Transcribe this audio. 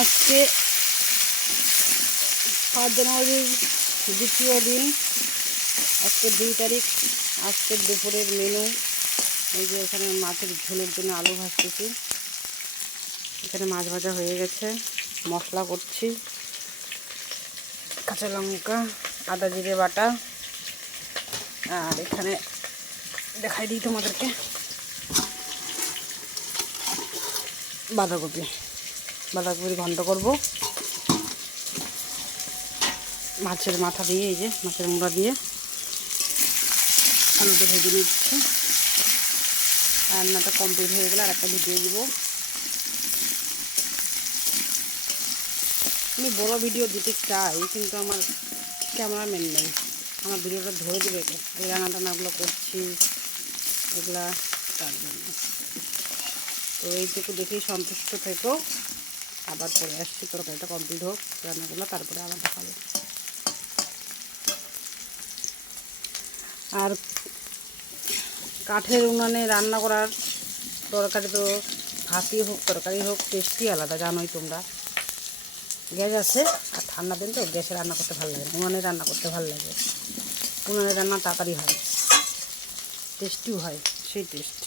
আজকে 7 জানুয়ারির দ্বিতীয় দিন, আজকে 2 তারিখ। আজকের দুপুরের মেনু এই যে এখানে মাছের ঝোলের জন্য আলু ভাজতেছি। এখানে মাছ ভাজা হয়ে গেছে, মশলা করছি, কাঁচা লঙ্কা, আদা জিরে বাটা। আর এখানে দেখাই দিই তোমাদেরকে বাঁধাকপির ঘন্ট করব মাছের মাথা দিয়ে। এই যে মাছের মুড়া দিয়ে আলুটা ভেজে নিচ্ছি। রান্নাটা কমপ্লিট হয়ে গেলে আর একটা ভিডিও দিব। আমি বড় ভিডিও দিতে চাই, কিন্তু আমার ক্যামেরাম্যান নেই, আমার ভিডিওটা ধরে দেবে কে? এই রান্না টান্নাগুলো করছি এগুলা, তার জন্য। তো এইটুকু দেখেই সন্তুষ্ট থেকো, আবার পরে আসছি। তরকারিটা কমপ্লিট হোক, রান্নাগুলো, তারপরে আবার দেখাবো। আর কাঠের উনানে রান্না করার তরকারি, তো ভাতই হোক তরকারি হোক, টেস্টই আলাদা, জানোই তোমরা। গ্যাস আছে, আর ঠান্ডা দিন তো গ্যাসে রান্না করতে ভালো লাগে না, উনানে রান্না করতে ভালো লাগে। উনানে রান্না তাড়াতাড়ি হয়, টেস্টিও হয়, সেই টেস্ট।